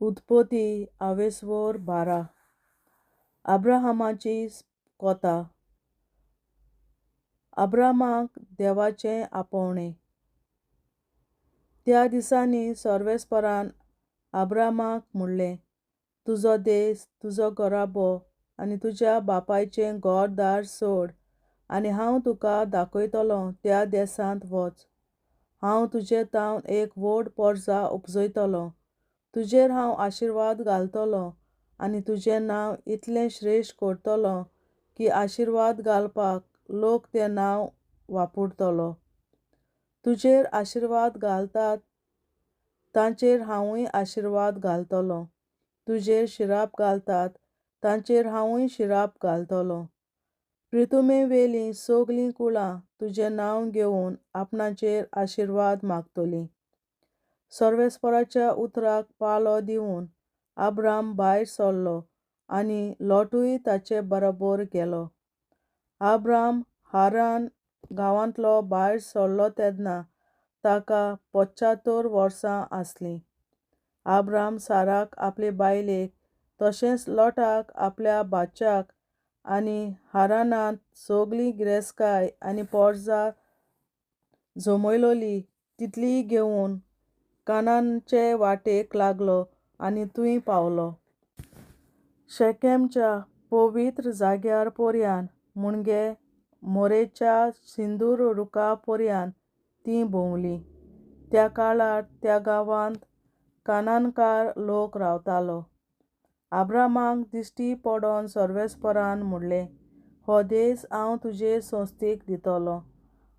उत्पत्ती 12 अब्राहमाची कोता. अब्रामाक देवाचें आपोवणें. त्या दिसांनी सर्वेस्परान अब्रामाक म्हणलें, तुजो देस, तुजो घोराबो आनी तुज्या बापायचें घर दार सोड आनी हांव तुका दाखयतलों त्या देसांत वच. हांव तुजे तावन एक व्हड पोरजा उपजयतलों. तुजेर हांव आशिर्वाद घालतलों आनी तुजें नांव इतलें श्रेश्ठ करतलों की आशिर्वाद घालपाक लोक तें नांव वापुरतलो. तुजेर आशिर्वाद घालतात तांचेर हांवूय आशिर्वाद घालतलों. तुजेर शिराप घालतात तांचेर हांवूय शिराप घालतलों. प्रितुमे वेलीं सगलीं कुळां तुजें नांव घेवन आपणाचेर आशिर्वाद मागतलीं. सर्वेस्पराच्या उतराक पालो दिवन अब्राम भायर सरलो आनी लोटूय ताचे बरोबर गेलो. अब्राम हारान गांवांतलो भायर सरलो तेन्ना ताका 75 वर्सां आसलीं. अब्राम साराक आपले बायलेक तशेंच लोटाक आपल्या बाच्याक आनी हारानांत सगली गिरेस्तकाय आनी पोरजां जमयलोलीं तितलीय घेवन कानानाचे वाटेक लागलो आनी थंय पावलो. शेकेमच्या पवित्र जाग्यार पर्यान म्हणजे मोरेच्या सिंदूर रुखा पर्यान तीं भोंवलीं. त्या काळार त्या गांवांत कानानकार लोक रावतालो. अब्रामाक दिश्टी पडोन सर्वेस्परान म्हणलें, हो देस हांव तुजे संस्थेक दितलों.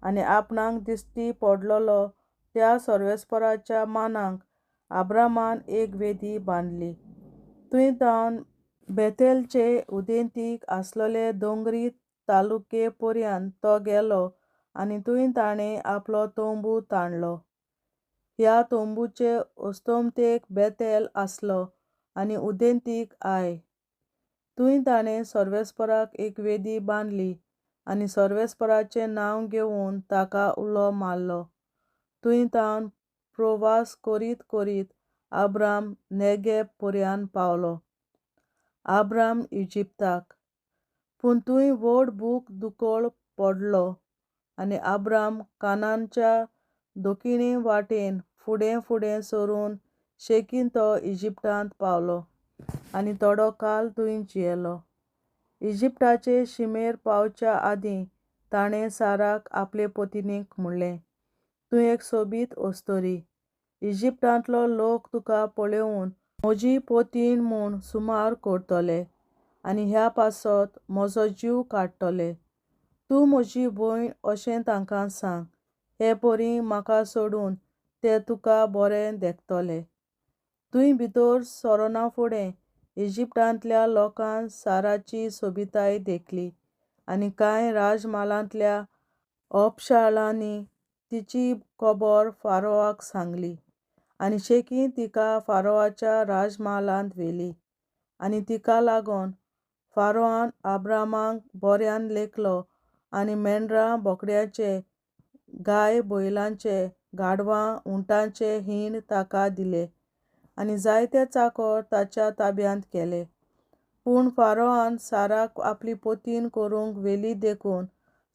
आनी आपणाक दिश्टी पडलोलो त्या सर्वेस्पराच्या मानाक अब्रामान एक वेदी बांदली. थंय तावन बेतेलचे उदेंतीक आसलोले दोंगरी तालुके पर्यान तो गेलो आनी थंय ताणें आपलो तोंबू ताणलो. ह्या तोंबूचे अस्तोमतेक बेतेल आसलो आनी उदेंतीक आय. थंय ताणें सर्वेस्पराक एक वेदी बांदली आनी सर्वेस्पराचें नांव घेवन ताका उलो मारलो. थंय तावन प्रवास करीत करीत अब्राम नेगेब पर्यान पावलो. अब्राम इजिप्ताक. पूण थंय व्हड दुकोळ पडलो आनी अब्राम कानानच्या दखिणी वाटेन फुडें फुडें सरून शेकीन तो इजिप्टांत पावलो आनी थोडो काळ थंय जियेलो. इजिप्टाचे शिमेर पावच्या आदीं ताणें साराक आपले पत्नीक म्हणलें, तूं एक सोबीत अस्तरी. इजिप्टांतलो लोक तुका पळयोवन म्हजी पत्नी म्हूण सुमार करतले आनी ह्या पासत म्हजो जीव काडटले. तूं म्हजी भयण अशें तांकां सांग. हे परी म्हाका सोडून ते तुका बरें देखतले. थंय भितर सरनाफुडें इजिप्टांतल्या लोकान साराची सोबिताय देखली आनी कांय राजमालांतल्या ऑफिशालांनी तिची खबर फारोवाक सांगली. आनी शेकीन तिका फारोवाच्या राजमहालांत व्हेली. आनी तिका लागोन फारोवान अब्रामाक बऱ्यान लेखलो आनी मेंढरां बोकड्यांचे, गाय बैलांचे, गाडवां उंटांचे हीण ताका दिले आनी जायते चाकर ताच्या ताब्यांत केले. पूण फारोवान साराक आपली पत्नी करूंक व्हेली देखून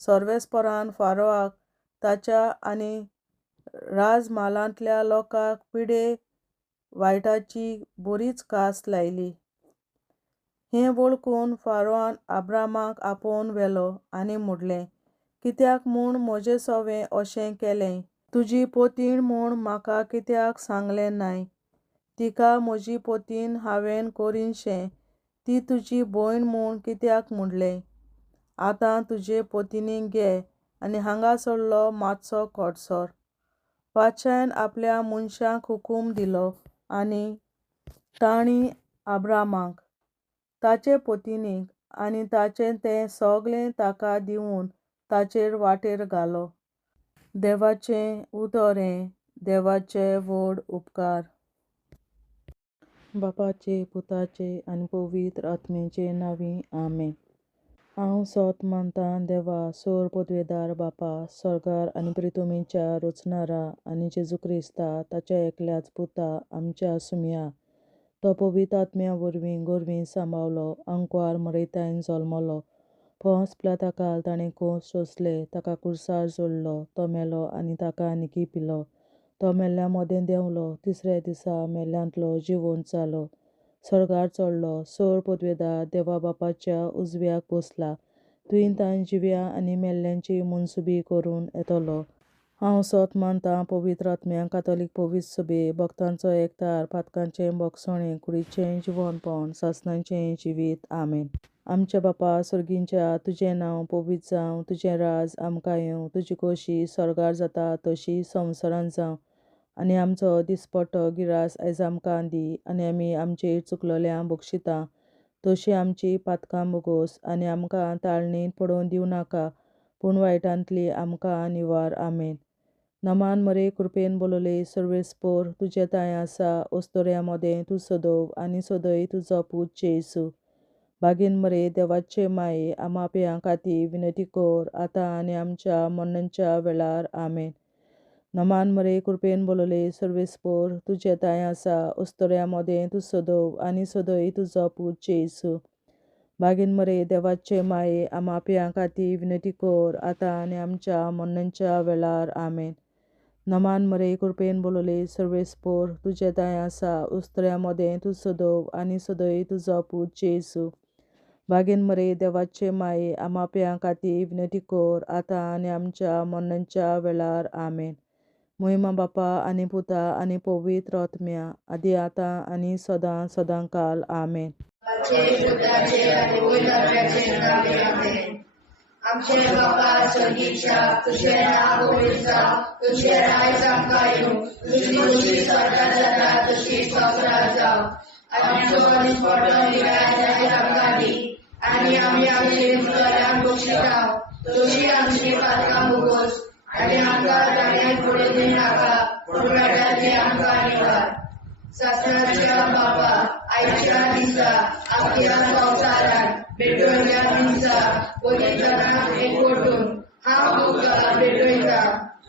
सर्वेस्परान फारोवाक ताच्या आनी राजमहालांतल्या लोकांक पिडे वायटाची बरीच कास लायली. हें वळखून फारोवान अब्रामाक आपोवन व्हेलो आनी म्हणलें, कित्याक म्हूण म्हजे सोवें अशें केलें. तुजी पत्नी म्हूण म्हाका कित्याक सांगलें नाय. तिका म्हजी पत्नी हांवें करीनशें. ती तुजी भयण म्हूण कित्याक म्हणलें. आतां तुजे पत्नीक घे आनी हांगासरलो मातसो खोडसर. पादशायन आपल्या मनशांक हुकूम दिलो आनी तांणी अब्रामाक, ताचे पत्नीक आनी ताचें तें सगळें ताका दिवन ताचेर वाटेर घालो. देवाचें उतोरें. देवाचे व्हड उपकार. बापाचे, पुताचे आनी पवित्र आत्म्याचे नांवीं आमेन. हांव सोत मानतां देवा, सोर पदवेदार बापा, स्वर्गार आनी प्रितुमेच्या रचणारा आनी जेजू क्रिस्ता ताच्या एकल्याच पुता आमच्या सुम्या तो पवित्र आत्म्या वरवीं गोरवीं सांबावलो, अंकवार मरयतायन जल्मलो. पोंस पिलाताकाल ताणें कोस सोंसले, ताका कुर्सार जोडलो, तो मेलो आनी ताका निकी पिलो. तो मेल्ल्या मोदें देंवलो, तिसऱ्या दिसा मेल्ल्यांतलो जिवंत जालो, सर्गार चडलो, सोर पदवेदार देवा बापाच्या उजव्याक बसला. तुयेन ताण जिव्या आनी मेल्ल्यांची मनसुबी करून येतलो. हांव सोत मानतां पवित्र आत्म्यांक, कातोलीक पवित्र सभे, भक्तांचो एकठार, पातकांचें भोगसणें, कुडीचें जिवंतपण, सासणाचें जिवीत. आमेन. आमच्या बापा सुर्गींच्या, तुजें नांव पवित्र जावं, तुजें राज आमकां येवं, तुजी खोशी स्वर्गार जाता तशी संवसारांत जावं. आनी आमचो दिसपट्टो गिरास आयज आमकां दी, आनी आमी आमचेर चुकलोल्यांक बक्षिता तशी आमची पातकां बोगोस, आनी आमकां ताळणेंत पडोवन दिवं नाका, पूण वायटांतली आमकां निवार. आमेन. नमान मरे कृपेन बोलोले सर्वेस्पोर, तुजे ताय आसा, ओस्तोऱ्या मोदें तूं सदोव, आनी सदय तुजो पूत जेसू. बागेन मरे देवाचे माये, आमाप्यां खातीर विनंती कर, आतां आनी आमच्या मरणाच्या वेळार. आमेन. नमान मरे कृपेन बोलोले सर्वेस्पोर, तुजे ताय आसा, ओस्तोऱ्या मोदें तूं सदोव, आनी सदय तुजो पूत जेसू. बागेन मरे देवाचे माये, आमाप्यां खातीर विनंती कर, आतां आनी आमच्या मरणाच्या वेळार. आमेन. नमान मरे कृपेन बोलोले सर्वेस्पोर, तुजे ताय आसा, ओस्तोऱ्या मोदें तूं सदोव, आनी सदय तुजो पूत जेसू. बागेन मरे देवाचे माये, आमाप्यां खातीर विनंती कर, आतां आनी आमच्या मरणाच्या वेळार. आमेन. महिमा बापा आनी पुता आनी पवित्र आत्म्या, आदी आतां आनी सदां सदांकाल. आमेन. आमचे बापा स्वर्गीच्या, तुझें नांव पवित्र जावं, तुझें राज आमकां येवं, तुजी खोशी स्वर्गार जाता तशी संवसारांत जावं. आनी आमचो दिसपट्टो गिरास आयज आमकां दी, आनी आमी आमचेर चुकलोल्यांक बक्षिता तशी आमची पातकां बोगोस, आनी आमकां ताळणेंत पडोवन दिवं नाका, पूण वायटांतली आमकां निवार. सासणाच्या बापा, आयच्या दिसा आख्या संवसारांत भेटोयल्या दिसा पवित्रांक एकवटून हांव तुका भेटयता.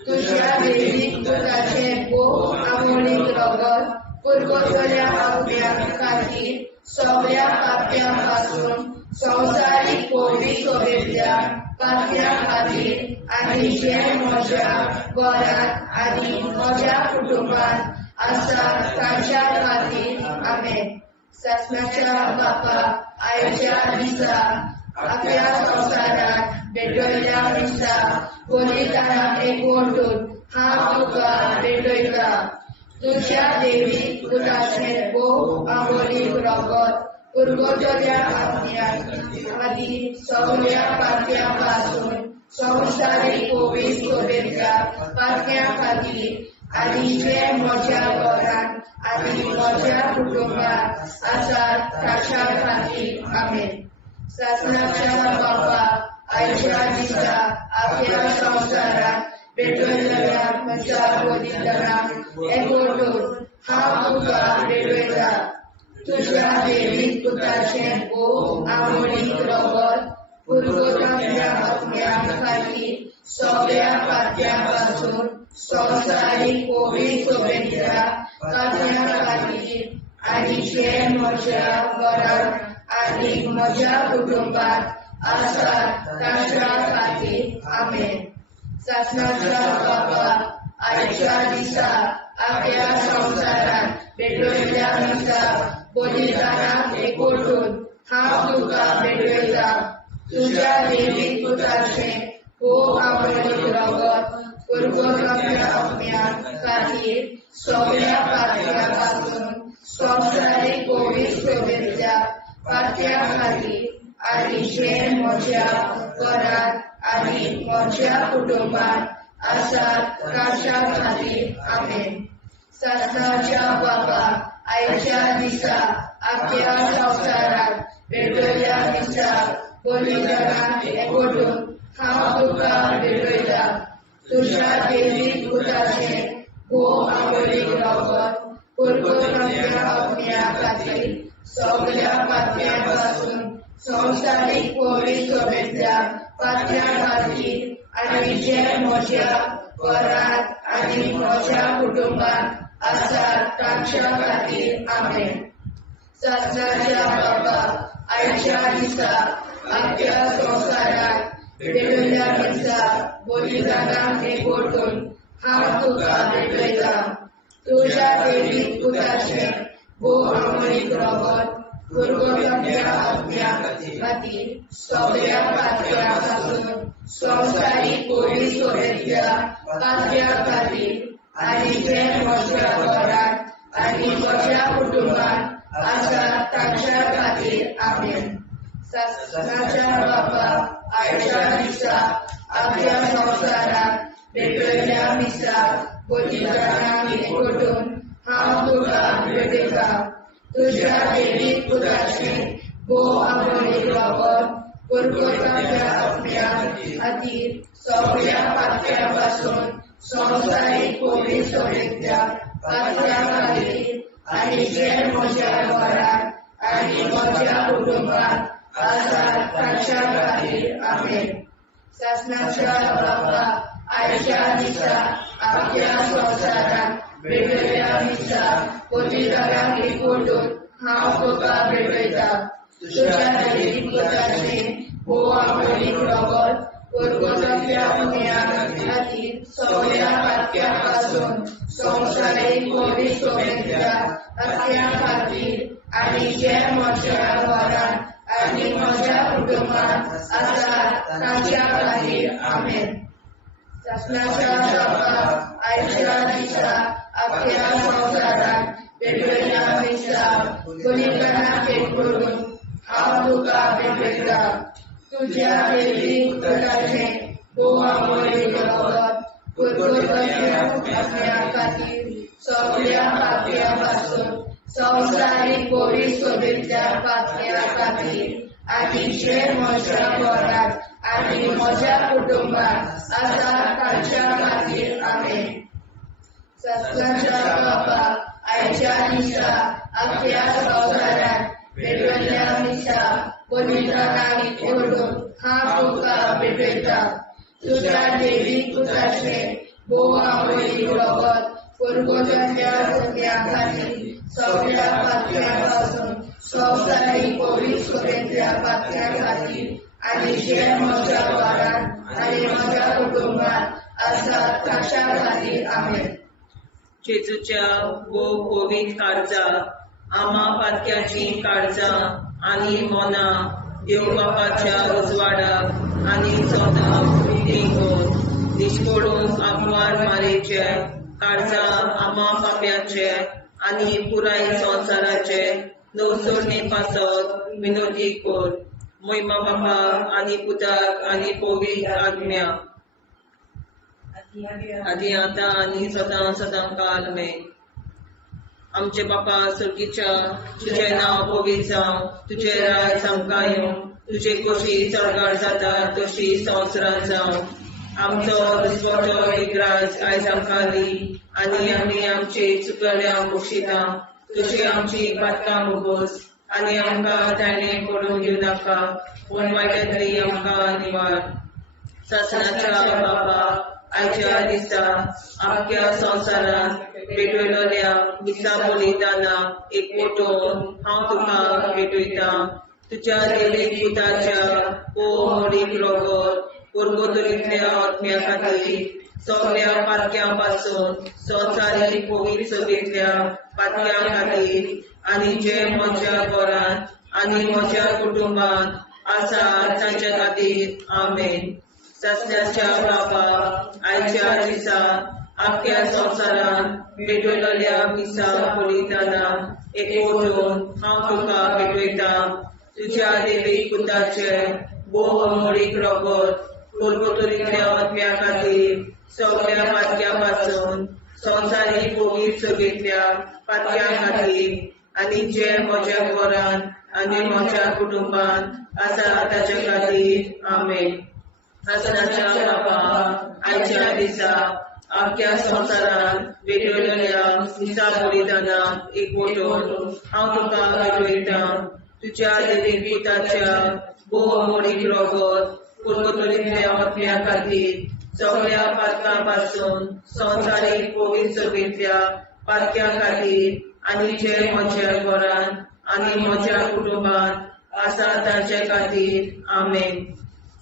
तुज्या देवीक पुताचें भोव आमोणीक रगत पुरगोतल्या आत्म्या खातीर सगळ्या पाप्यां पासून संवसारीक पवित्र सभेंतल्या पाप्यां खातीर आनी जे म्हज्या घरांत आनी म्हज्या कुटुंबांत आसा तांच्या खातीर. आमेन. सासणाच्या बापा, आयच्या दिसा आख्या संवसारांत भेटोयल्या दिसा पवित्रांक एकवटून हांव तुका भेटयता. तुज्या देवीक पुताचें भोव आमोणीक रगत पुरगोतल्या आत्म्या खातीर सगळ्या पाप्यां पासून संवसारीक पवित्र सभेंतल्या पाप्यां खातीर आनी जे म्हज्या घरांत आनी म्हज्या कुटुंबांत आसा तांच्या खातीर. आमेन. सासणाच्या बापा, आयच्या दिसा आख्या संवसारांत भेटोयल्या म्हज्या पवित्रांक एकवटून हांव तुका भेटयता. तुज्या देवीक पुताचें भोव आमोणीक रगत पुरगोतल्या आत्म्या खातीर सगळ्या पाप्यां पासून संवसारीक पवित्र सभेंतल्या पाप्यां खातीर आनी जे म्हज्या घरांत आनी म्हज्या कुटुंबांत आसा तांच्या खातीर. आमेन. सासणाच्या बापा, आयच्या दिसा आख्या संवसारांत भेटोयल्या दिसा पवित्रांक एकवटून हांव तुका भेटयता. तुज्या देवीक पुताचें भोव आमोणीक रगत पुरगोतल्या आत्म्या खातीर सगळ्या पाप्यां पासून संवसारीक पवित्र सभेंतल्या पाप्यां खातीर आनी जे म्हज्या घरांत आनी म्हज्या कुटुंबांत आसा तांच्या खातीर. आमेन. सासणाच्या बापा, आयच्या दिसा आख्या संवसारांत भेटोयल्या दिसा पवित्रांक एकवटून हांव तुका भेटयता. तुज्या देवीक पुताचें भोव आमोणीक रगत पुरगोतल्या आत्म्या खातीर सगळ्या पाप्यां पासून संवसारीक पवित्र सभेंतल्या पाप्यां खातीर आनी जे म्हज्या घरांत आनी म्हज्या कुटुंबांत आसा तांच्या खातीर. आमेन. सासणाच्या बाबा आयच्या दिसा आपल्या संसारात भेटलेल्या दिसा बलिदानाक एकवटून हांव तुका भेटयता तुझ्या देवीक पुताचे भोव अमरीक रगत पुरगोट्या आज्ञा खातीर सगळ्या पातळ्या पासून संवसारीक पोलीस सोयऱ्या पातळ्या खातीर आनी जे म्हज्या घरांत आनी म्हज्या कुटुंबांत आसा तांच्या खातीर आमेन. सासणाच्या बाबा आयच्या दिसा आपल्या संवसारात भेटलेल्या दिसा बलिदानाक एकवटून हांव तुका भेटयता तुझ्या देवीक पुताचे भोव अमरीक रगत पुरगोट्या आज्ञा खातीर सगळ्या पातळ्या पासून संवसारीक पोलीस सोयऱ्या पातळ्या खातीर आनी जे म्हज्या घरांत आनी म्हज्या कुटुंबांत आसा तांच्या खातीर आमेन. सासणाच्या बाबा आयच्या दिसा आपल्या संवसारात भेटलेल्या दिसा बलिदानाक एकवटून हांव तुका भेटयता तुझ्या देवीक पुताचे भोव अमरीक रगत पुरगोट्या आज्ञा खातीर सगळ्या पातळ्या पासून संवसारीक पोलीस सोयऱ्या पातळ्या खातीर आनी जे म्हज्या घरांत आनी म्हज्या कुटुंबांत आसा तांच्या खातीर आमेन. सासणाच्या बाबा आयच्या दिसा आपल्या संवसारात भेटलेल्या दिसा बलिदानाक एकवटून हांव तुका भेटयता तुझ्या देवीक पुताचे भोव अमरीक रगत पुरगोट्या आज्ञा खातीर सगळ्या पातळ्या पासून संवसारीक पोलीस सोयऱ्या पातळ्या खातीर आनी जे म्हज्या घरांत आनी म्हज्या कुटुंबांत आसा तांच्या खातीर आमेन. सासणाच्या बाबा आयच्या दिसा आपल्या संवसारात भेटलेल्या दिसा बलिदानाक एकवटून हांव तुका भेटयता तुझ्या देवीक पुताचे भोव अमरीक रगत पुरगोट्या आज्ञा खातीर सगळ्या पातळ्या पासून संवसारीक पोलीस सोयऱ्या पातळ्या खातीर आनी जे म्हज्या घरांत आनी म्हज्या कुटुंबांत आसा तांच्या खातीर आमेन. जेजूच्या भोव पवित्र काळजा आमा पातक्याची काळजां आनी मोना देव बापाच्या उजवाडाक आनी सदांच देखून दिसपडून आग्वाद मारेचे काळजां आमा पाप्याचे आनी पुराय संवसाराचे नवसोडणे पासत विनोदी कोर महिमा बापा आनी पुताक आनी पवित्र आज्ञा आदी आतां आनी सदां सदां काल मे. आमचे बापा सर्गीच्या तुझे नांव पवित्र जावं तुझे राज आमकां येवं तुझे कशी चडगाड जाता तशी संवसारांत जावं आमचो दिसवटो एक राज आयज आमकां दी आनी आमी आमचे चुकल्यांक बक्षिता तुझे आमची पातकां भोगोस आनी आमकां ताणें पडून दिवं नाका पूण वायटांतली आमकां निवार. सासणाच्या बाबा आयच्या दिसा आख्या संवसारांत भेटलेल्या दिसा बलिदानाक एकवटून हांव तुका भेटयता तुज्या देवीक पुताच्या भोव अमरीक रगत पुरगोट्या आज्ञा खातीर सगळ्या पातक्यां पासून संवसारीक पवित्र सोयऱ्या पातक्या खातीर आनी जे म्हज्या घरांत आनी म्हज्या कुटुंबांत आसा तांच्या खातीर आमेन. सासणाच्या बाबा आयच्या दिसा आख्या संवसारांत भेटलेल्या दिसा बलिदानाक एकवटून हांव तुका भेटयता तुज्या देवीक पुताचे भोव अमरीक रगत पुरगोट्या आज्ञा खातीर सगळ्या पातक्या पासून संवसारीक पवित्र सोयऱ्या पातक्या खातीर आनी जे म्हज्या घरांत आनी म्हज्या कुटुंबांत आसा ताचे खातीर आमेन. सासणाच्या बाबा आयच्या दिसा आख्या संवसारांत भेटलेल्या दिसा बलिदानाक एकवटून हांव तुका भेटयता तुज्या देवीक पुताच्या भोव अमरीक रगत पुरगोट्या आज्ञा खातीर सगळ्या पातकां पासून संवसारीक पवित्र सोयऱ्या पातक्या खातीर आनी जे म्हज्या घरांत आनी म्हज्या कुटुंबात आसा ताचे खातीर आमेन.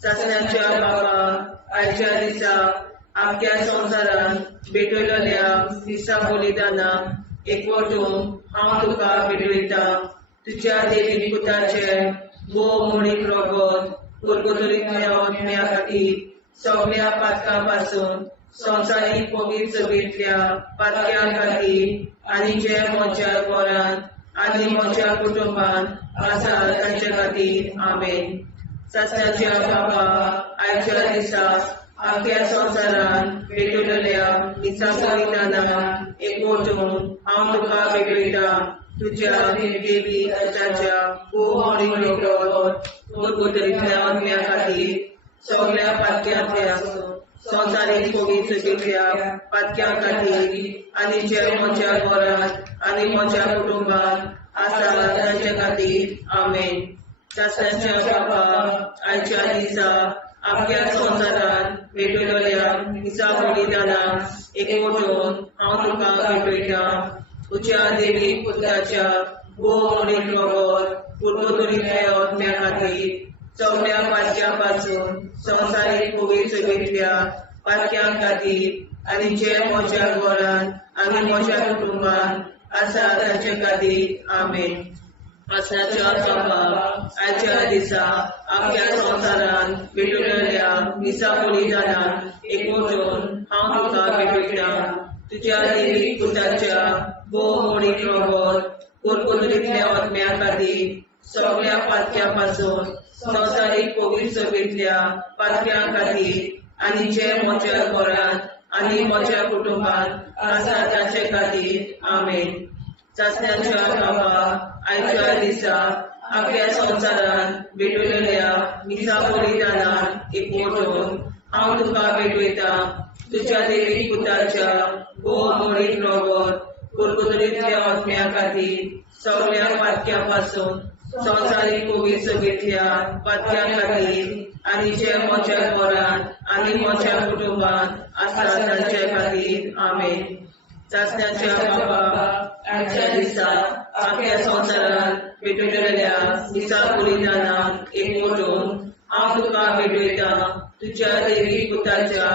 ससण्याच्या बाबा आयच्या दिसा आख्या संवसारांत भेटयलेल्या दिसा बलिदानाक एकवटून हांव तुका भेटयता. तुज्या देवी पुताचे भोव मोडीक रगत कुरकुतरीतल्या आत्म्या खातीर सगळ्या पातकां पासून संवसारीक पवित्र सभेंतल्या पातक्यां खातीर आनी जे म्हज्या घरांत आनी म्हज्या कुटुंबात आसा तांचे खातीर आमेन. ससण्याच्या बाबा आयच्या दिसा आख्या संवसारांत भेटयलेल्या दिसा बलिदानाक एकवटून हांव तुका भेटयता. तुज्या देवी पुताच्या भोव मोडीक रगत कुरकुतरीतल्या आत्म्या खातीर सगळ्या पातक्यांतल्या संवसारीक पवित्र सभेंतल्या पातक्यां खातीर आनी जे म्हज्या घरांत आनी म्हज्या कुटुंबात आसा तांचे खातीर आमेन. ससण्याच्या बाबा आयच्या दिसा आख्या संवसारांत भेटयलेल्या दिसा बलिदानाक एकवटून हांव तुका भेटयता. तुज्या देवी पुताच्या भोव मोडीक रगत कुरकुतरीतल्या आत्म्या खातीर सगळ्या पातक्यां पासून संवसारीक पवित्र सभेंतल्या पातक्यां खातीर आनी जे म्हज्या घरांत आनी म्हज्या कुटुंबात आसा तांचे खातीर आमेन. ससण्याच्या बाबा आयच्या दिसा आख्या संवसारांत भेटयलेल्या दिसा बलिदानाक एकवटून हांव तुका भेटयता. तुज्या देवी पुताच्या भोव मोडीक रगत कुरकुतरीतल्या आत्म्या खातीर सगळ्या पातक्यां पासून संवसारीक पवित्र सभेंतल्या पातक्यां खातीर आनी जे म्हज्या घरांत आनी म्हज्या कुटुंबात आसा तांचे खातीर आमेन. ससण्याच्या बाबा आयच्या दिसा आख्या संवसारांत भेटयलेल्या दिसा बलिदानाक एकवटून हांव तुका भेटयता. तुज्या देवी पुताच्या भोव मोडीक रगत कुरकुतरीतल्या आत्म्या खातीर सगळ्या पातक्यां पासून संवसारीक पवित्र सभेंतल्या पातक्यां खातीर आनी जे म्हज्या घरांत आनी म्हज्या कुटुंबात आसा तांचे खातीर आमेन. ससण्याच्या बाबा आयच्या दिसा आख्या संवसारांत भेटयलेल्या दिसा बलिदानाक एकवटून हांव तुका भेटयता. तुज्या देवी पुताच्या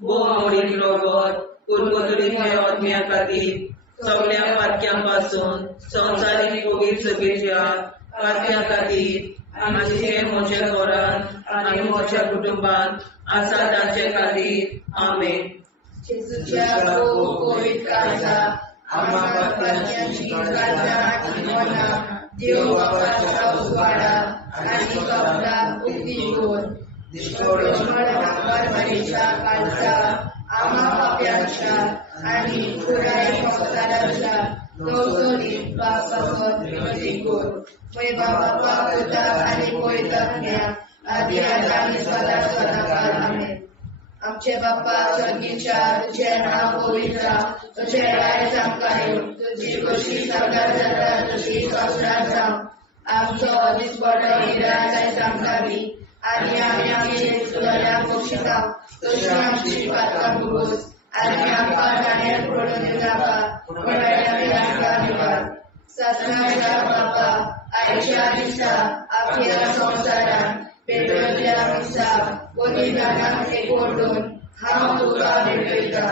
भोव मोडीक रगत कुरकुतरीतल्या आत्म्या खातीर सगळ्या पातक्यां पासून संवसारीक पवित्र सभेंतल्या पातक्यां खातीर आनी जे म्हज्या घरांत आनी म्हज्या कुटुंबात आसा तांचे खातीर आमेन. जेजूच्या भोव पवित्र काळजा आम्हा पातक्यांची काळजा आनी मना देव बापाच्या उजवाडा आनी कबरात उक्ती दोर. परमेच्या काळजा आम्हा पाप्यांच्या आनी पुराय संवसाराच्या गवसणीत पावसावर विनंती कर. पळय बाबा करता आनी पळयता आदी आनी सदा सदाकाळ आमेन. आमचे बापा स्वर्गीच्या तुझे नाव पवित्र तुझे राय आमकां येवं. तुजी कशी सरकार जाता तशी संवसारांत जावं. आमचो दिसपडो हिराय आयज आमकां दी आनी आमी आमची चुकल्यांक बक्षिता तशी आमची पातकां भोगोस आनी आमकां नाण्यार पडून दिनाका पूण आमी आमकां निवार. ससण्याच्या बापा आयच्या दिसा आख्या संवसारांत भेटयलेल्या दिसा बलिदानाक एकवटून हांव तुका भेटयता.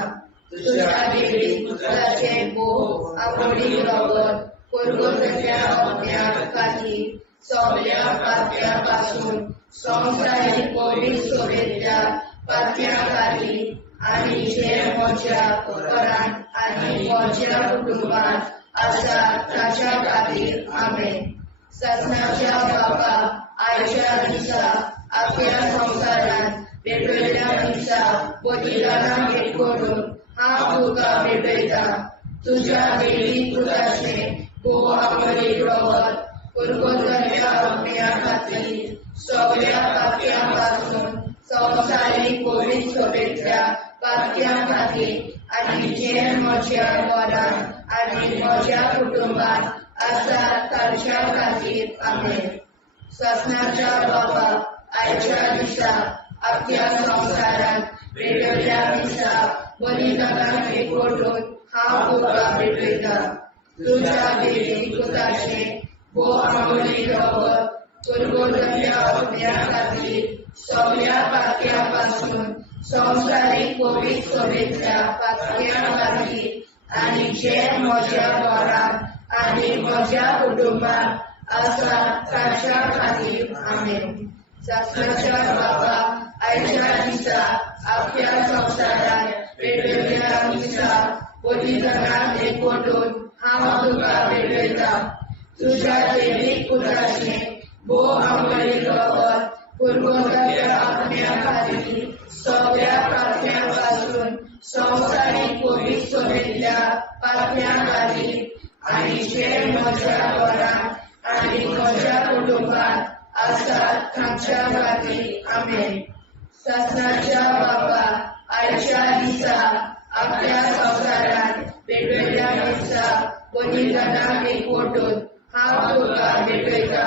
तुज्या देवी पुताचे भोव मोडीक रगत कुरकुतरीतल्या आत्म्या खातीर सगळ्या पातक्यां पासून संवसारीक पवित्र सभेंतल्या पातक्यां खातीर आनी जे म्हज्या घरांत आनी म्हज्या कुटुंबात आसा ताच्या खातीर आमेन. ससण्याच्या बापा आयच्या दिसा आख्या संवसारांत भेटयलेल्या दिसा बलिदानाक एकवटून हांव तुका भेटयता. तुज्या देवी पुताचे भोव मोडीक रगत कुरकुतरीतल्या आत्म्या खातीर सगळ्या पातक्यां पासून संवसारीक पवित्र सभेंतल्या पातक्यां खातीर आनी जे म्हज्या घरांत आनी म्हज्या कुटुंबात आसा तांच्या खातीर आमेन. ससण्याच्या बापा आयच्या दिसा आख्या संवसारांत भेटयलेल्या दिसा बलिदानाक एकवटून हांव तुका भेटयता. तुज्या देवी पुताचे वो आमोली रगत पुरगोटल्या अग्न्या खातीर सगळ्या पातक्यापासून संवसारीक पवित्र सभेंतल्या पातक्या खातीर आनी जे म्हज्या घरांत आनी म्हज्या कुटुंबात आसा ताच्या खातीर आमेन. शासनाच्या बाबा आयच्या दिसा आख्या संवसारांत पेटयल्ल्या दिसा बलिदानाक एकवटून हांव तुका पेटयता. तुज्या दैवीक पुताचें भोव आमोली रगत पुरगोटल्या अग्न्या खातीर सगळ्या पातक्यां पासून संवसारीक पवित्र सभेंतल्या पातक्यां खातीर आनी जे म्हज्या घरांत आनी म्हज्या कुटुंबात आसात तांच्या खातीर आमेन. शासनाच्या बाबा आयच्या दिसा आख्या संवसारांत पेटयल्ल्या दिसा बलिदानाक एकवटून हांव तुका पेटयता.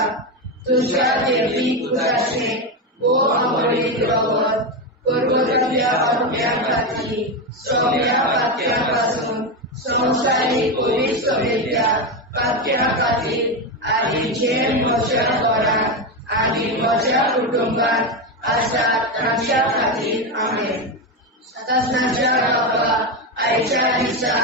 तुज्या दैवीक पुताचें भोव आमोली रगत पुरगोटल्या अग्न्या खातीर सगळ्या पातक्यां पासून संवसारीक पवित्र सभेंतल्या पातक्यां खातीर आनी जे म्हज्या घरांत आनी म्हज्या कुटुंबात आसात तांच्या खातीर आमेन. शासनाच्या बाबा आयच्या दिसा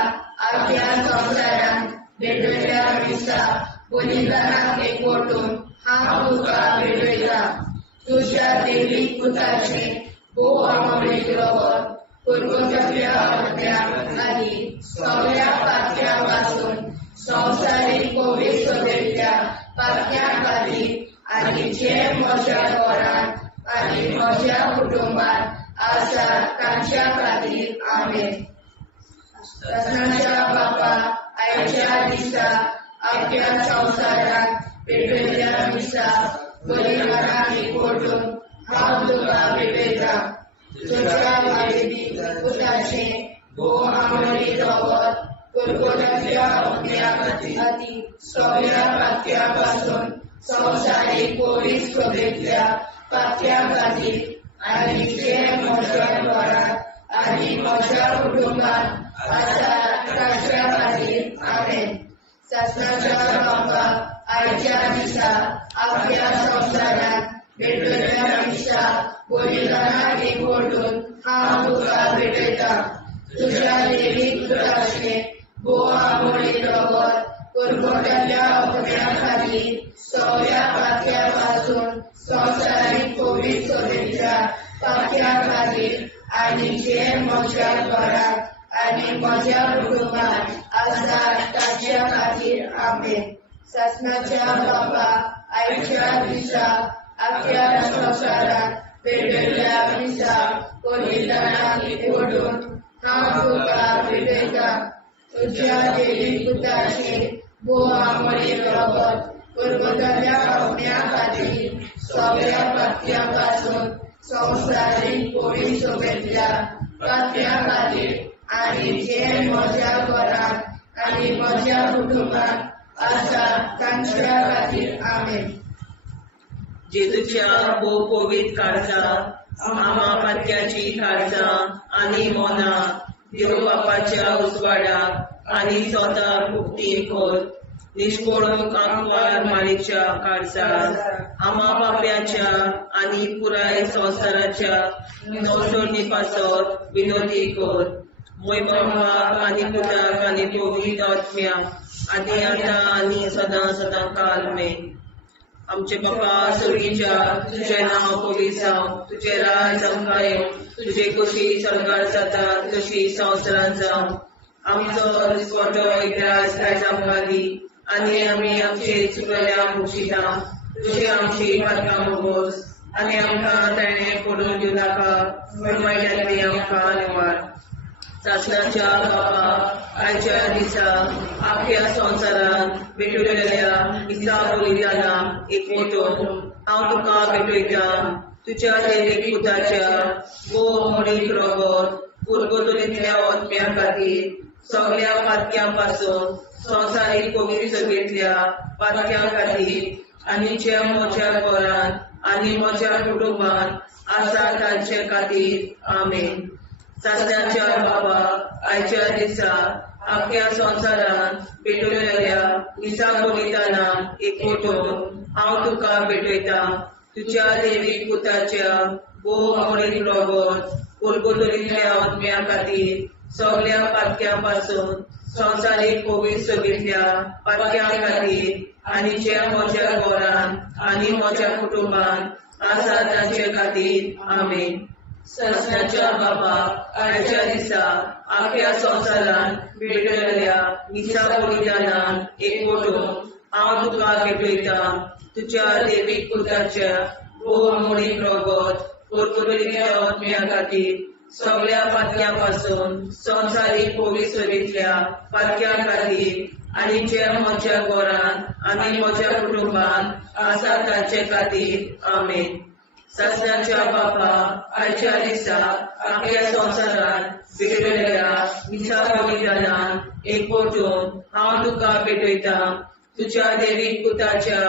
आख्या संवसारांत पेटयल्ल्या दिसा बलिदानाक एकवटून हांव तुका पेटयता. तुज्या दैवीक पुताचें भोव आमोली रगत पुरगोटल्या अग्न्या खातीर सगळ्या पातक्यां पासून संवसारीक पवित्र सभेंतल्या पातक्यां खातीर आनी जे म्हज्या घरांत आनी म्हज्या कुटुंबात आसात तांच्या खातीर आमेन. शासनाच्या बाबा आयच्या दिसा आख्या संवसारांत पेटयल्ल्या दिसा बलिदानाक एकवटून हांव तुका पेटयता. तुज्या दैवीक पुताचें भोव आमोली रगत पुरगोटल्या अग्न्या खातीर सगळ्या पातक्यां पासून संवसारीक पवित्र सभेंतल्या पातक्यां खातीर आनी जे म्हज्या घरांत आनी म्हज्या कुटुंबात आसात तांच्या खातीर आमेन. शासनाच्या बाबा आयच्या दिसा आख्या संवसारांत पेटयल्ल्या दिसा बलिदानाक एकवटून हांव तुका पेटयता. तुज्या दैवीक पुताचें भोव आमोली रगत पुरगोटल्या अग्न्या खातीर सगळ्या पातक्यां पासून संवसारीक पवित्र सभेंतल्या पातक्यां खातीर आनी जे म्हज्या घरांत आनी म्हज्या कुटुंबात आसात तांच्या खातीर आमेन. शासनाच्या बाबा आयच्या दिसा आख्या संवसारांत पेटयल्ल्या दिसा बलिदानाक एकवटून हांव तुका पेटयता. तुज्या दैवीक पुताचें भोव आमोली रगत पुरगोटल्या अग्न्या खातीर सगळ्या पातक्यां पासून संवसारीक पवित्र सभेंतल्या पातक्यां खातीर आनी जे म्हज्या घरांत आनी म्हज्या कुटुंबात आसात तांच्या खातीर आमेन. जेजूच्या भोव पवित्र काळजां आमा पातक्याची काळजां आनी मोना देव बापाच्या उजवाडाक आनी स्वता मुक्ती कोर. निष्पळूक आंकवार माळेच्या काळजार आमा पाप्याच्या आनी पुराय संवसाराच्या संसोडणी पासत विनोदी कोर. मोय बापाक आनी पुताक आनी पवित्र आत्म्याक आदी आतां आनी सदां सदां काल मेन. आमचे बापा सर्गीच्या तुझें नांव पवित्र जावं. तुजें राज आमकां येवं. तुजे कशी सरकार जाता तशी संवसारांत जावं. आमचो दिसपटो एकदांच आयज आमकां दी आनी आमी आमचे चुकल्यांक मुक्षिता. तुजी आमची पातकां भोगोस आनी आमकां ताणें पडून दिवं नाका पूण वायटांतली आमकां निवाड. शासनाच्या बाबा आयच्या दिसा आख्या संवसारांत पेटयल्ल्या दिसा बलिदानाक एकवटून हांव तुका पेटयता. तुज्या दैवीक पुताच्या भोव आमोली रगत पुरगोटल्या अग्न्या खातीर सगळ्या पातक्यां पासून संवसारीक पवित्र सभेंतल्या पातक्यां खातीर आनी जे म्हज्या घरांत आनी म्हज्या कुटुंबात आसा तांचे खातीर आमेन. शासनाच्या बाबा आयच्या दिसा आख्या संवसारान पेटयलेल्या मिसा बोलिदाना एकवटून हांव तुका भेटयता तुज्या देवीक पुताच्या भोव मोडीक रगत कोलगोतरींतल्या आत्म्या खातीर सगळ्या पातक्यां पासून संवसारीक कोवीड सगळींतल्या पातक्यां खातीर आनी जे म्हज्या घरान आनी म्हज्या कुटुंबान आसा तांचे खातीर आमेन. सस्याच्या बापाक आयच्या दिसा आख्या संवसारान भेटयलेल्या मिसा बलिदानान एकवटून हांव तुका भेटयता तुज्या देवीक पुताच्या भोव मोडीक रगत कोलगोतरींतल्या आत्म्या खातीर सगळ्या पातक्यां पासून संवसारीक कोवीड सगळींतल्या पातक्यां खातीर आनी जे म्हज्या घरान आनी म्हज्या कुटुंबान आसा तांचे खातीर आमेन. सस्याच्या बापा आयच्या दिसा आख्या संवसारान भेटयलेल्या मिसा बलिदानान एकवटून हांव तुका भेटयता तुज्या देवीक पुताच्या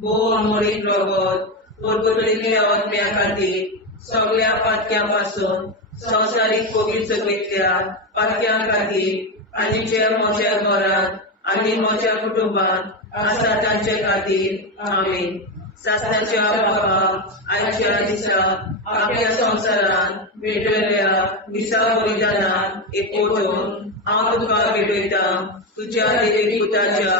भोव मोडीक रगत कोलगोतरींतल्या आत्म्या खातीर सगळ्या पातक्यां पासून संवसारीक कोवीड सगळींतल्या पातक्यां खातीर आनी जे म्हज्या घरान आनी म्हज्या कुटुंबान आसा तांचे खातीर आमेन. सस्याच्या बापा आयच्या दिसा आख्या संवसारान भेटयलेल्या मिसा बलिदानान एकवटून हांव तुका भेटयता तुज्या देवीक पुताच्या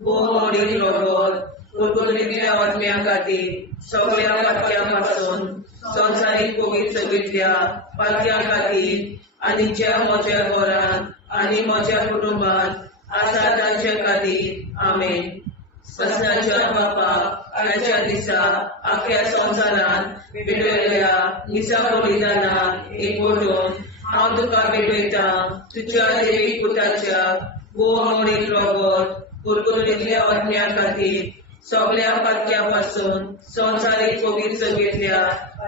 भोव मोडीक रगत कोलगोतरींतल्या आत्म्या खातीर सगळ्या पातक्यां पासून संवसारीक कोवीड सगळींतल्या पातक्यां खातीर आनी ज्या म्हज्या घरान आनी म्हज्या कुटुंबान आसा तांचे खातीर आमेन. सस्याच्या बापा आयच्या दिसा आख्या संवसारान भेटयलेल्या मिसा बलिदानान एकवटून हांव तुका भेटयता तुज्या देवीक पुताच्या भोव मोडीक रगत कोलगोतरींतल्या आत्म्या खातीर सगळ्या पातक्यां पासून संवसारीक कोवीड सगळींतल्या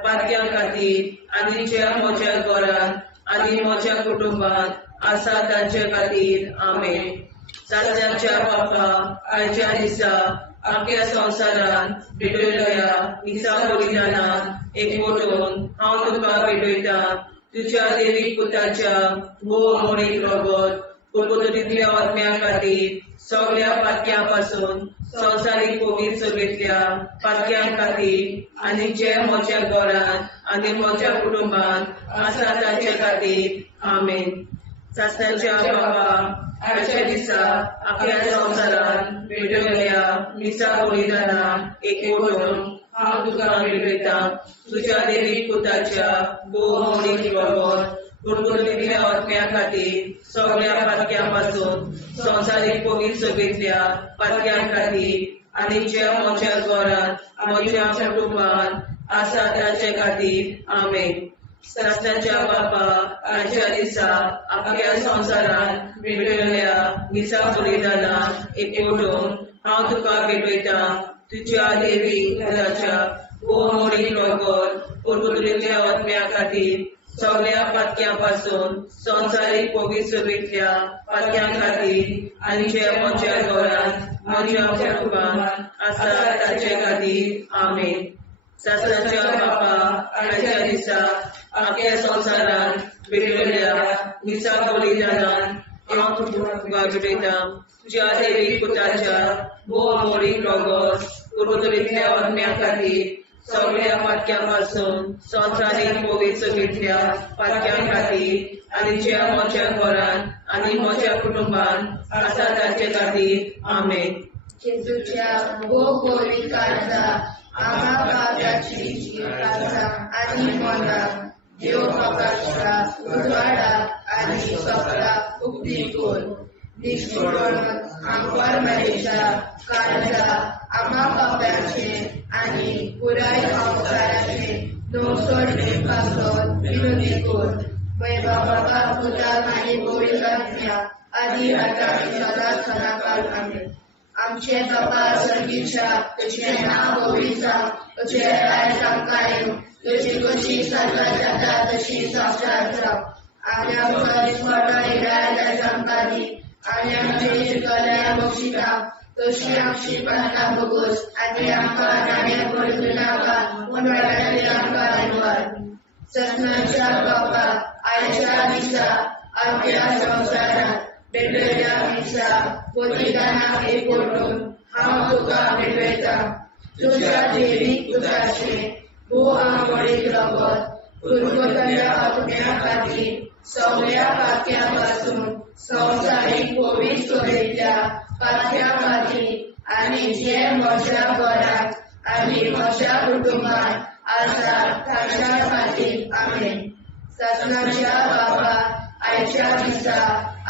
पातक्यां खातीर आनी ज्या म्हज्या घरान आनी म्हज्या कुटुंबान आसा तांचे खातीर आमेन. सस्याच्या बापा आयच्या दिसा आख्या संवसारान भेटयलेल्या मिसा बलिदानान एकवटून हांव तुका भेटयता तुज्या देवीक पुताच्या भोव मोडीक रगत कोलगोतरींतल्या आत्म्या खातीर सगळ्या पातक्यां पासून संवसारीक कोवीड सगळींतल्या पातक्यां खातीर आनी जे म्हज्या घरान आनी म्हज्या कुटुंबान आसा तांचे खातीर आमेन. सस्याच्या बापा आयच्या दिसा आख्या संवसारान भेटयलेल्या मिसा बलिदानान एकवटून हांव तुका भेटयता तुज्या देवीक पुताच्या भोव मोडीक रगत कोलगोतरींतल्या आत्म्या खातीर सगळ्या पातक्यां पासून संवसारीक कोवीड सगळींतल्या पातक्यां खातीर आनी जे म्हज्या घरान म्हज्या कुटुंबान आसा तांचे खातीर आमेन. सस्याच्या बापा आयच्या दिसा आख्या संवसारान भेटयलेल्या मिसा बलिदानान एकवटून हांव तुका भेटयता तुज्या देवीक पुताच्या भोव मोडीक रगत कोलगोतरींतल्या आत्म्या खातीर सगळ्या पातक्यां पासून संवसारीक कोवीड सगळींतल्या पातक्यां खातीर आनी जे म्हज्या घरान म्हज्या कुटुंबान आसा तांचे खातीर आमेन. सस्याच्या बापा आयच्या दिसा आख्या संवसारान भेटयलेल्या मिसा बलिदानान हांव तुका भेटयता तुज्या देवीक पुताच्या भोव मोडीक रगत कोलगोतरींतल्या आत्म्या खातीर सगळ्या पातक्यां पासून संवसारीक कोवीड सगळींतल्या पातक्यां खातीर आनी जे म्हज्या घरान आनी म्हज्या कुटुंबान आसा तांचे खातीर आमेन. जेजूच्या भोव कोवीड काळाचा आम्हा पाप्याची प्रार्थना आनी मनाक देव बापाच्या उजवाडा आनी सगळा मुक्ती कोर. निष्ठुरण आंकवार मेरेच्या काळाचा आम्हा पाप्याचे आनी पुराय संवसाराचे नवसोडणे पासत विनोदी कोर. बाबा पुताक आनी गोविंद आदी आता सदांच सदांकाळ आमेन. आमचे बापा सर्गीच्या तुझे नाव गोविंदा तुझे राय आमकां तुझी कशी साजरा जाता तशी संस्कार जाव. आनी आमकां दिसपट्टा इराय आमकां दी आनी आमचे शिकल्या बक्षिता तशी आमची प्रार्थना भोगोस आनी आमकां नाणे पडूं नाका पूण वाटायले आमकां आयवार. सस्नाच्या बापा आयच्या दिसा आमच्या संवसारांत भेटयल्या मिसा बलिदानाक एकवटून हांव तुका भेटयता तुझ्या देवीक पुताचे भोव आंबोळीक रगत कुरकुरतल्या आत्म्या खातीर सगळ्या पातक्या पासून संवसारीक कोवीड सोबेतल्या पातक्या खातीर आनी जे म्हज्या घरांत आनी म्हज्या कुटुंबांत आसा ताच्या खातीर आमेन. ससनाच्या बाबा आयच्या दिसा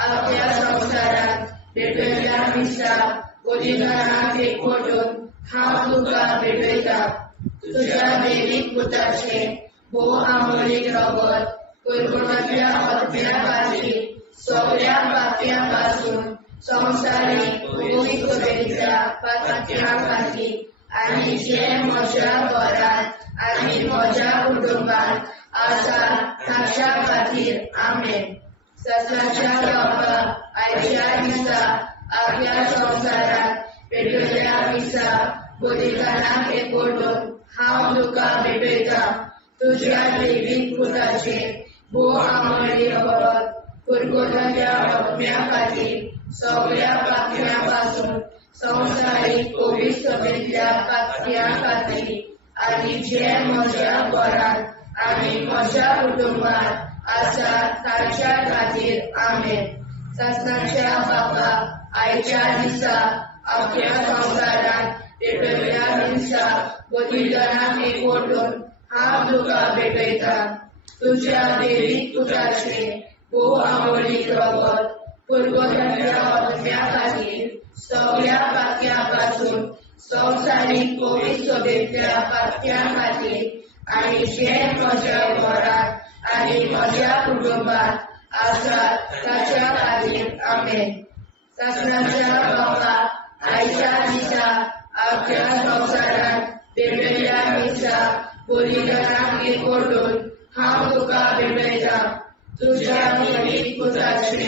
आपल्या संवसारांत भेटयल्या मिसा बलिदानाक एकवटून हांव तुका भेटयता तुझ्या देवीक पुताचे भोव आंबोळीक रगत कुरकुरतल्या आत्म्या खातीर सगळ्या पातक्या पासून संवसारीक कोवीड सोबेतल्या पातक्या खातीर आनी जे म्हज्या घरांत आनी म्हज्या कुटुंबांत आसा ताच्या खातीर आमेन. ससनाच्या बाबा आयच्या दिसा आपल्या संवसारांत भेटयल्या मिसा बलिदानाक एकवटून हांव तुका भेटयता तुझ्या देवीक पुताचे भोव आंबोळीक रगत कुरकुरतल्या आत्म्या खातीर सगळ्या पातक्या पासून संवसारीक कोवीड सोबेतल्या पातक्या खातीर आनी जे म्हज्या घरांत आनी म्हज्या कुटुंबांत आसा ताच्या खातीर आमेन. ससनाच्या बाबा आयच्या दिसा आपल्या संवसारांत भेटयल्या मिसा बलिदानाक एकवटून हांव तुका भेटयता तुझ्या देवीक पुताचे भोव आंबोळीक रगत कुरकुरतल्या आत्म्या खातीर सगळ्या पातक्या पासून संवसारीक कोवीड सोबेतल्या पातक्या खातीर आनी जे म्हज्या घरांत आनी म्हज्या कुटुंबांत आसा ताच्या खातीर आमेन. ससनाच्या बाबा आयच्या दिसा आपल्या संवसारांत भेटयल्या मिसा बलिदानाक एकवटून हांव तुका भेटयता तुझ्या देवीक पुताचे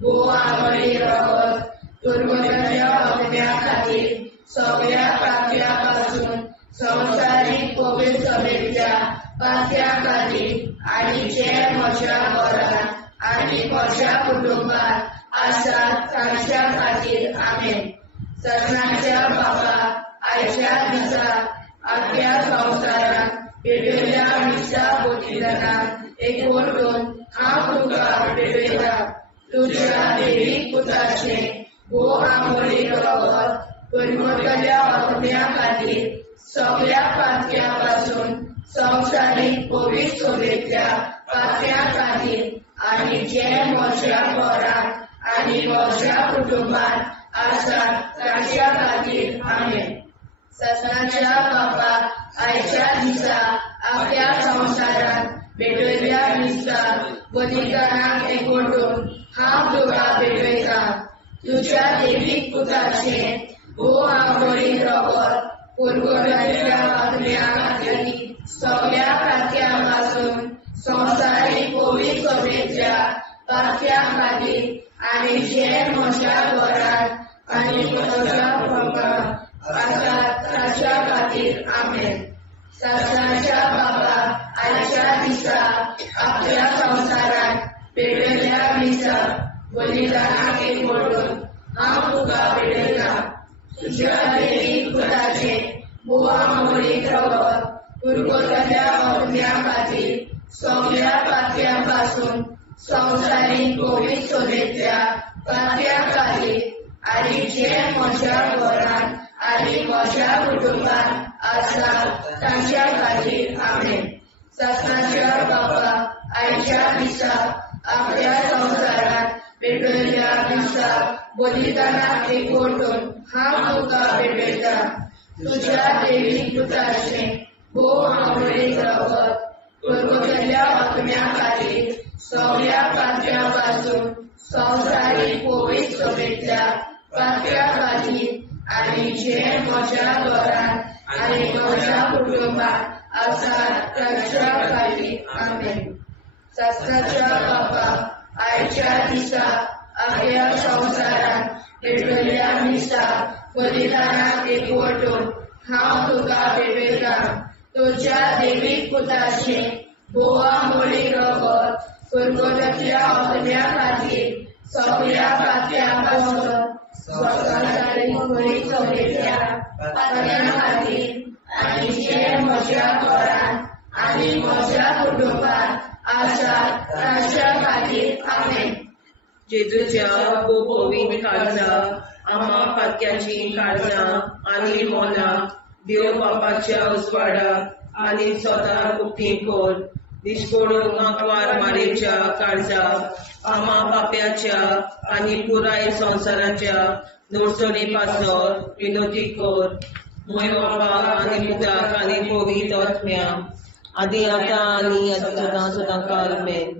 भोव आंबोळीक रगत कुरकुरतल्या आत्म्या खातीर सगळ्या पातक्या पासून संवसारीक कोवीड सोबेतल्या पातक्या खातीर आनी जे म्हज्या घरांत आनी म्हज्या कुटुंबांत आसा ताच्या खातीर आमेन. ससनाच्या बाबा आयच्या दिसा आपल्या संवसारांत भेटयल्या मिसा बलिदानाक एकवटून हांव तुका भेटयता तुझ्या देवीक पुताचे भोव आंबोळीक रगत कुरकुरतल्या आत्म्या खातीर सगळ्या पातक्या पासून संवसारीक कोवीड सोबेतल्या पातक्या खातीर आनी जे म्हज्या घरांत आनी म्हज्या कुटुंबांत आसा ताच्या खातीर आमेन. ससनाच्या बाबा आयच्या दिसा आपल्या संवसारांत भेटयल्या मिसा बलिदानाक एकवटून हांव तुका भेटयता तुझ्या देवीक पुताचे भोव आंबोळीक रगत कुरकुरतल्या आत्म्या खातीर सगळ्या पातक्या पासून संवसारीक कोवीड सोबेतल्या पातक्या खातीर आनी जे म्हज्या घरांत आनी म्हज्या कुटुंबांत आसा ताच्या खातीर आमेन. ससनाच्या बाबा आयच्या दिसा आपल्या संवसारांत भेटयल्या मिसा बलिदानाक एकवटून हांव तुका भेटयता तुझ्या देवीक पुताचे भोव आंबोळीक रगत कुरकुरतल्या आत्म्या खातीर सगळ्या पातक्या पासून संवसारीक कोवीड सोबेतल्या पातक्या खातीर आनी जे म्हज्या घरांत आनी म्हज्या कुटुंबांत आसा ताच्या खातीर आमेन. ससनाच्या बाबा आयच्या दिसा आपल्या संवसारांत भेटयल्या मिसा बलिदानाक एकवटून हांव तुका भेटयता तुझ्या देवीक पुताचे भोव आंबोळीक रगत कुरकुरतल्या आत्म्या खातीर सगळ्या पातक्या पासून संवसारीक कोवीड सोबेतल्या पातक्या खातीर आनी जे म्हज्या घरांत आनी म्हज्या कुटुंबांत आसा ताच्या खातीर आमेन. ससनाच्या बाबा आयच्या दिसा आपल्या संवसारांत भेटयल्या मिसा बलिदानाक एकवटून हांव तुका भेटयता तुझ्या देवीक पुताचे भोव आंबोळीक रगत कुरकुरतल्या आत्म्या खातीर सगळ्या पात्या पासून स्वतंत्राची बळी चवलेल्या पात्या खातीर आनी जे म्हज्या घरान आनी म्हज्या कुटुंबात आसात तांच्या खातीर आमेन. जेजूच्या पवित्र काळजा आम्हा पात्याची काळजां आनी मोना देव बापाच्या उजवाडाक आनी स्वता कुटी कोर निष्कोडूंक आंकवार मारेच्या काळजा आम्हा पाप्याच्या आनी पुराय संवसाराच्या नोडचणी पासर विनोदी कोर. मोय बापा आनी पुताक आनी पवित्र आत्म्या आदी आतां आनी सदां सदां काल आमेन.